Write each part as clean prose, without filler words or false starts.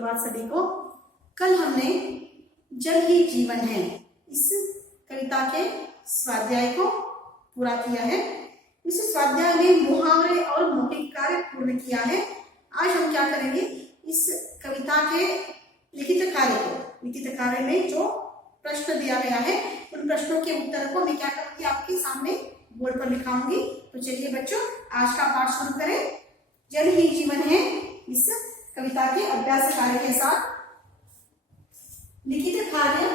सुप्रभात सभी को। कल हमने जल ही जीवन है इस कविता के स्वाध्याय को पूरा किया है। इस स्वाध्याय में मुहावरे और मौखिक कार्य पूर्ण किया है। आज हम क्या करेंगे, इस कविता के लिखित कार्य में जो प्रश्न दिया गया है उन प्रश्नों के उत्तर को मैं क्या करूंगी, आपके सामने बोर्ड पर लिखाऊंगी। तो चलिए बच्चों, आज का पाठ शुरू करें। जल ही जीवन है इस कविता के अभ्यास कार्य के साथ लिखित कार्य।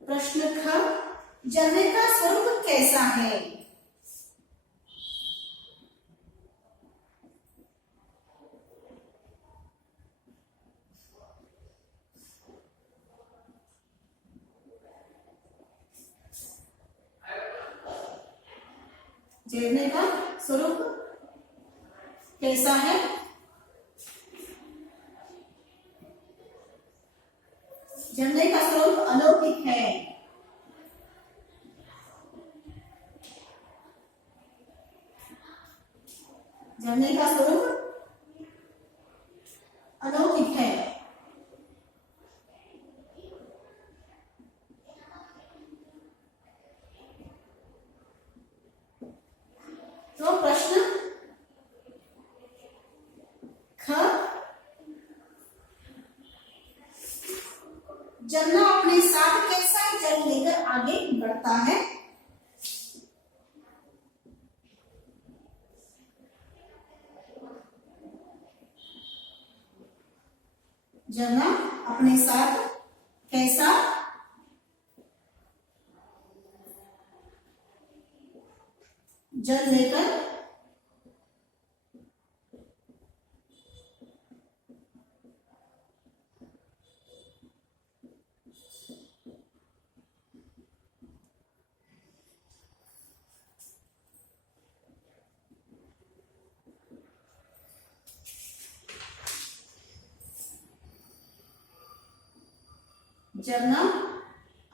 प्रश्न ख, झरने का स्वरूप कैसा है? झरने का स्वरूप कैसा है? झरने का स्वरूप अलौकिक है। झरने का स्वरूप अलौकिक है। तो प्रश्न ख, झरना अपने साथ कैसा जल लेकर आगे बढ़ता है? झरना अपने साथ कैसा जल लेकर झरना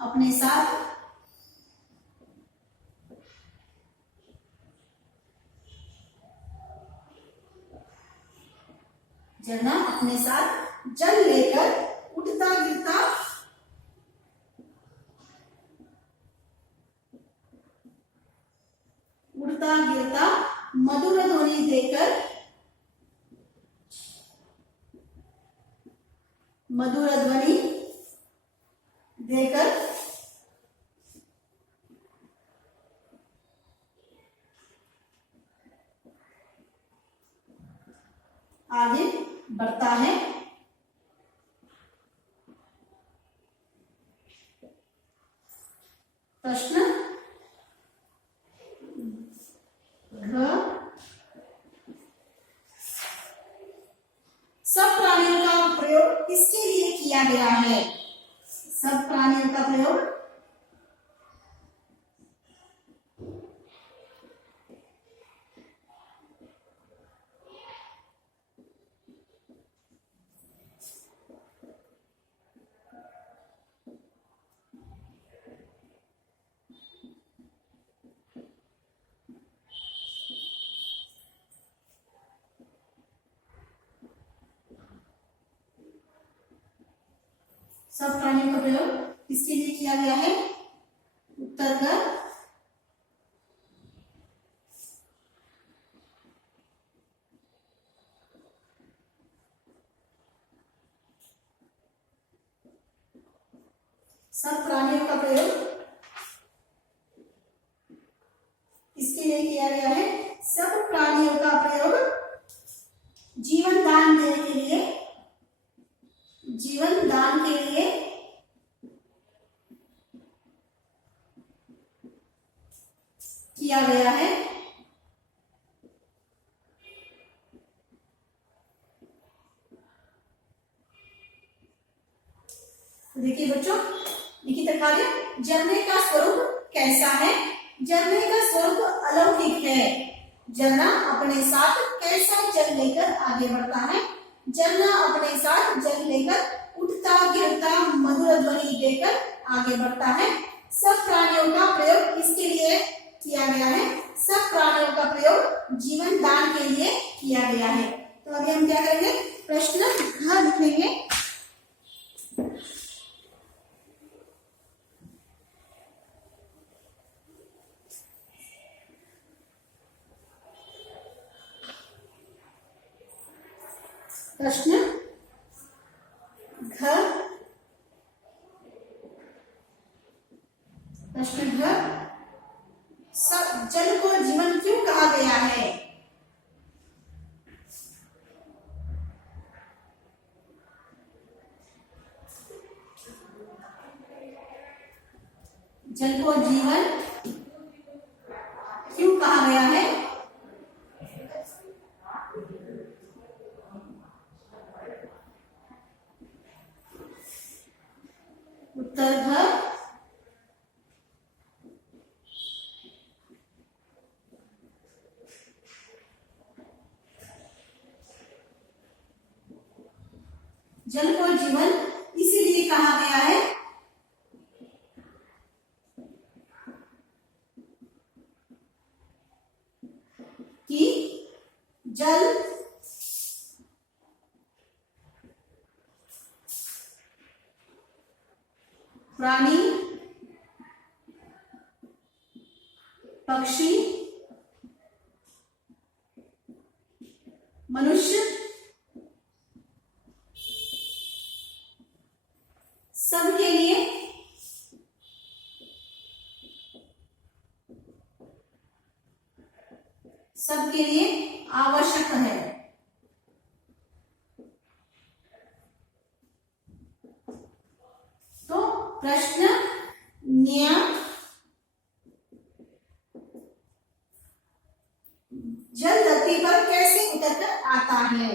अपने साथ झरना अपने साथ जल लेकर उठता गिरता मधुर ध्वनि देकर आगे बढ़ता है। प्रश्न घ, सब प्राणियों का प्रयोग किसके लिए किया गया है? सब प्राणियों का प्रयोग सब प्राणियों का प्रयोग किसके लिए किया गया है? उत्तर का सब प्राणियों का प्रयोग किसके लिए किया गया है? सब प्राणियों का प्रयोग जीवन दान देने के लिए, जीवन दान के लिए किया गया है। देखिए बच्चों, लिखित कार्य। झरने का स्वरूप कैसा है? झरने का स्वरूप अलौकिक है। झरना अपने साथ कैसा जल लेकर आगे बढ़ता है? झरना अपने साथ जल लेकर उठता गिरता मधुर ध्वनि देकर आगे बढ़ता है। सब प्राणियों का प्रयोग इसके लिए किया गया है, सब प्राणियों का प्रयोग जीवन दान के लिए किया गया है। तो अभी हम क्या करेंगे, प्रश्न घ लिखेंगे। प्रश्न घ, प्रश्न घ, सब जल को जीवन क्यों कहा गया है? जल को जीवन क्यों कहा गया है? उत्तर घ, जल को जीवन इसीलिए कहा गया है कि जल प्राणी, पक्षी, मनुष्य सबके लिए आवश्यक है। तो प्रश्न न्य, जल धरती पर कैसे उतरकर आता है?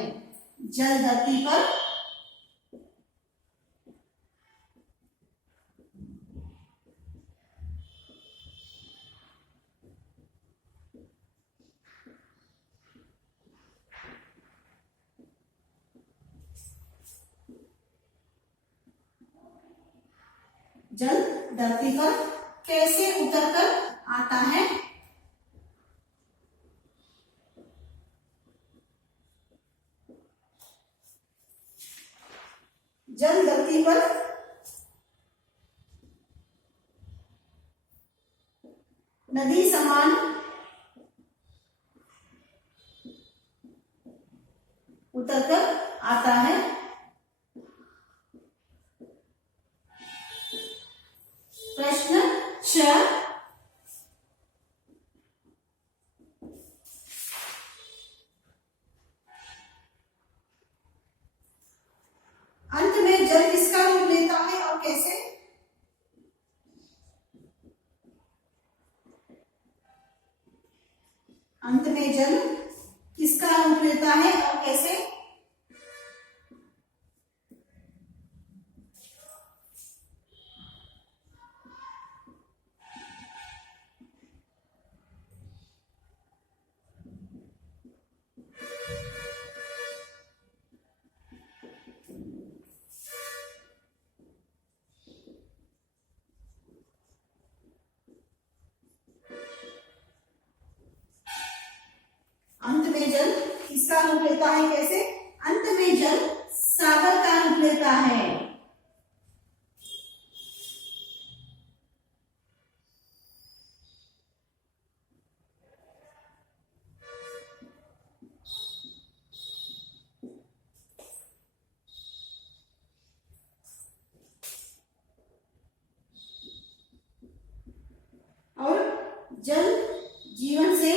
जल धरती पर जल धरती पर कैसे उतरकर आता है? जल धरती पर नदी समान उतरकर आता है। प्रश्न छ, अंत में जल किसका रूप लेता है और कैसे? अंत में जल किसका रूप लेता है और कैसे? अंत में जल किसका रूप लेता है, कैसे? अंत में जल सागर का रूप लेता है। और जल जीवन से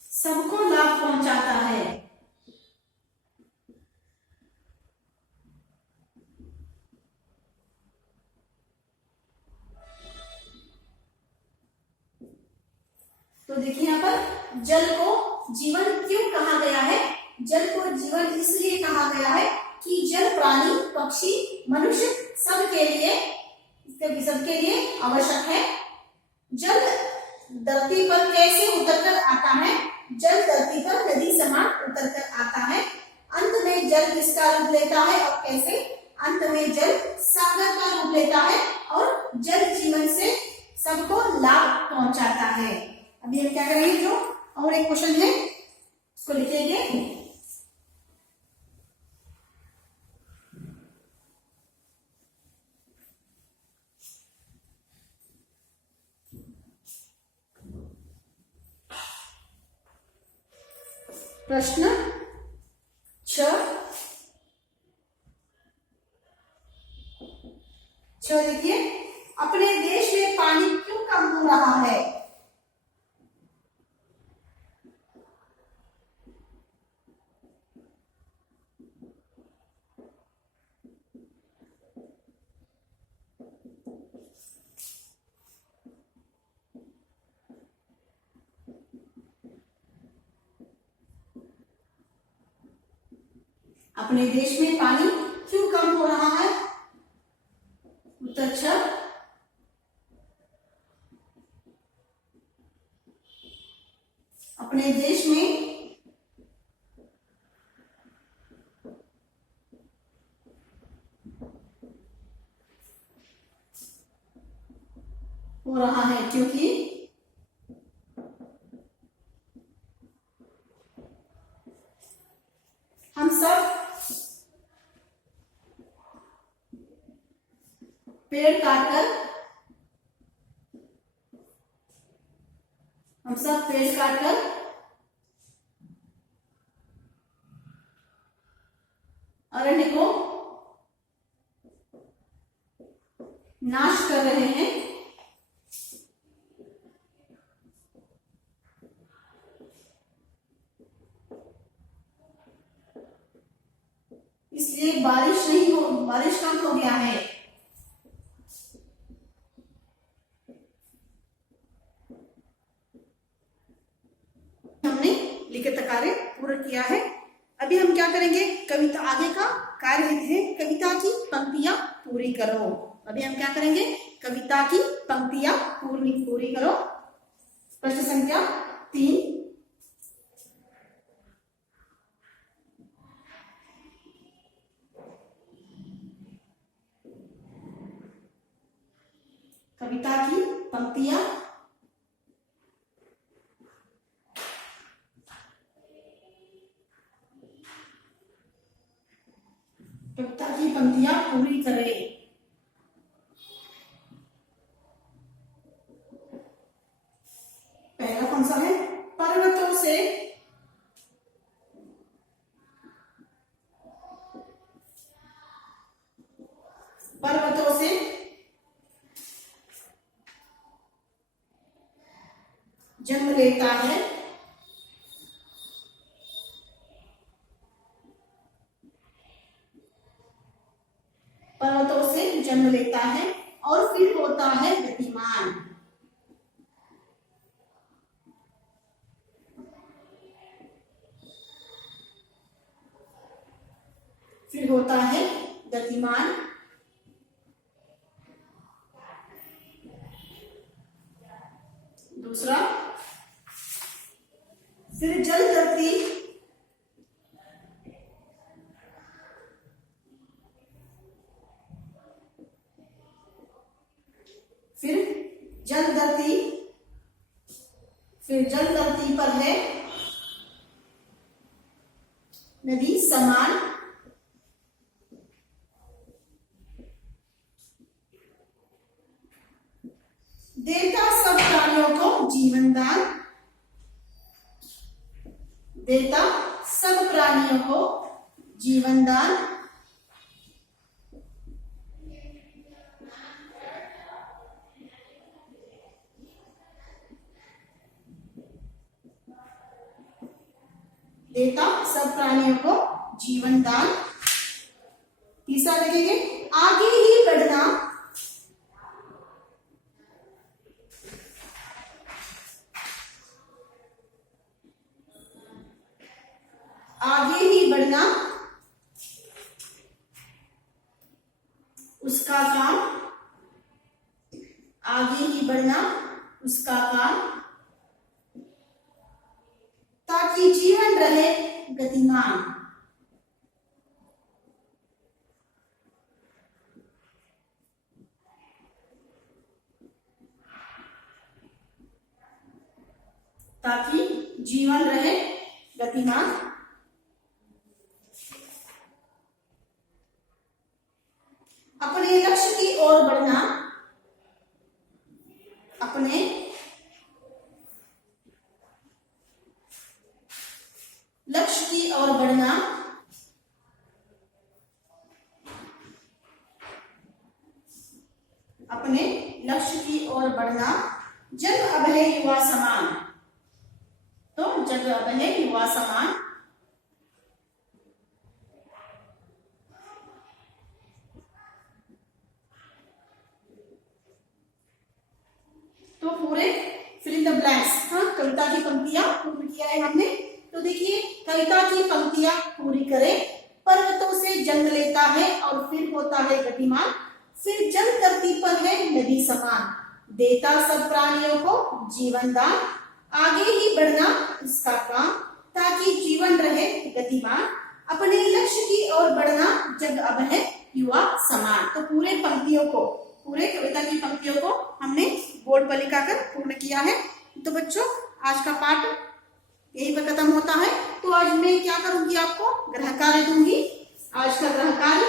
सबको लाभ पहुंचाता है। तो देखिए यहाँ पर जल को जीवन क्यों कहा गया है? जल को जीवन इसलिए कहा गया है कि जल प्राणी, पक्षी, मनुष्य सबके लिए आवश्यक है। जल धरती पर कैसे उतरकर आता है? जल धरती पर नदी समान उतरकर आता है। अंत में जल किसका रूप लेता है और कैसे? अंत में जल सागर का रूप लेता है और जल जीवन से सबको लाभ पहुंचाता है। अभी हम क्या करेंगे, जो और एक क्वेश्चन है उसको लिखेंगे। प्रश्न 6 देखिए, अपने देश में पानी क्यों कम हो रहा है? अपने देश में पानी क्यों कम हो रहा है? उत्तर 6, अपने देश में हो रहा है क्योंकि हम सब पेड़ काटकर अरण्य को नाश कर रहे हैं। इसलिए बारिश कम हो गया है। हमने लिखित कार्य पूरा किया है। अभी हम क्या करेंगे, कविता आगे का कार्य है, कविता की पंक्तियां पूरी करो। अभी हम क्या करेंगे, कविता की पंक्तियां पूरी करो। प्रश्न संख्या 3, कविता की पंक्तियां पूरी करें। पहला कौन सा है? पर्वतों से जन्म लेता है, पर्वतों से जन्म लेता है और फिर होता है गतिमान। फिर होता है गतिमान। दूसरा, फिर जल धरती जल धरती पर है नदी समान, देता सब प्राणियों को जीवन दान, देता सब प्राणियों को जीवन दान। देता सब प्राणियों को जीवन दान। तीसरा देखेंगे, आगे ही बढ़ना, आगे ही बढ़ना उसका काम, आगे ही बढ़ना उसका काम। ताकि जीवन रहे गतिमान। ताकि जीवन रहे गतिमान। अपने लक्ष्य की ओर बढ़ना, अपने लक्ष्य की ओर बढ़ना, अपने लक्ष्य की ओर बढ़ना, जग अब है युवा समान। तो जग अब है युवा समान। तो पूरे फिल इन द ब्लैंक्स, हाँ, कविता की पंक्तियां पूर्ण किया है हमने। तो देखिए, कविता की पंक्तियां पूरी करें। पर्वतों से जन्म लेता है और फिर होता है गतिमान, फिर जल धरती पर है नदी समान, देता सब प्राणियों को जीवन दान, आगे ही बढ़ना इसका काम, ताकि जीवन रहे गतिमान, अपने लक्ष्य की ओर बढ़ना, जग अब है युवा समान। तो पूरे पंक्तियों को, पूरे कविता की पंक्तियों को हमने बोर्ड पर लिखाकर पूर्ण किया है। तो बच्चों, आज का पाठ यही पर खत्म होता है। तो आज मैं क्या करूंगी, आपको गृह कार्य दूंगी। आज का गृह कार्य,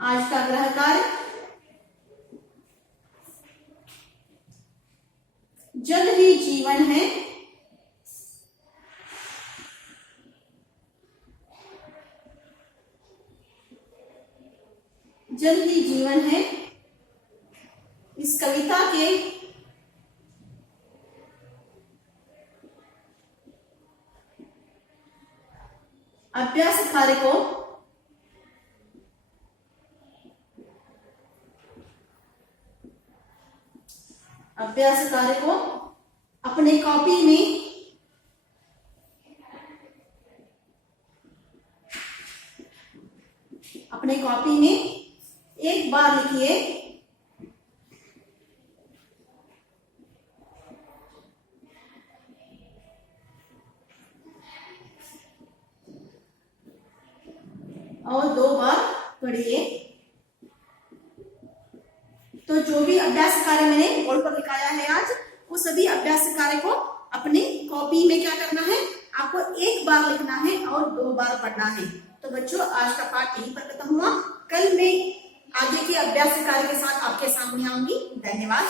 आज का गृह कार्य, जल ही जीवन है, जल ही जीवन है। इस कविता के अभ्यास कार्य को अपने कॉपी में एक बार लिखिए। और 2 बार पढ़िए। तो जो भी अभ्यास कार्य मैंने बोर्ड पर लिखाया है आज, वो सभी अभ्यास कार्य को अपनी कॉपी में क्या करना है, आपको 1 बार लिखना है और 2 बार पढ़ना है। तो बच्चों, आज का पाठ यहीं पर खत्म हुआ। कल मैं आगे के अभ्यास कार्य के साथ आपके सामने आऊंगी। धन्यवाद।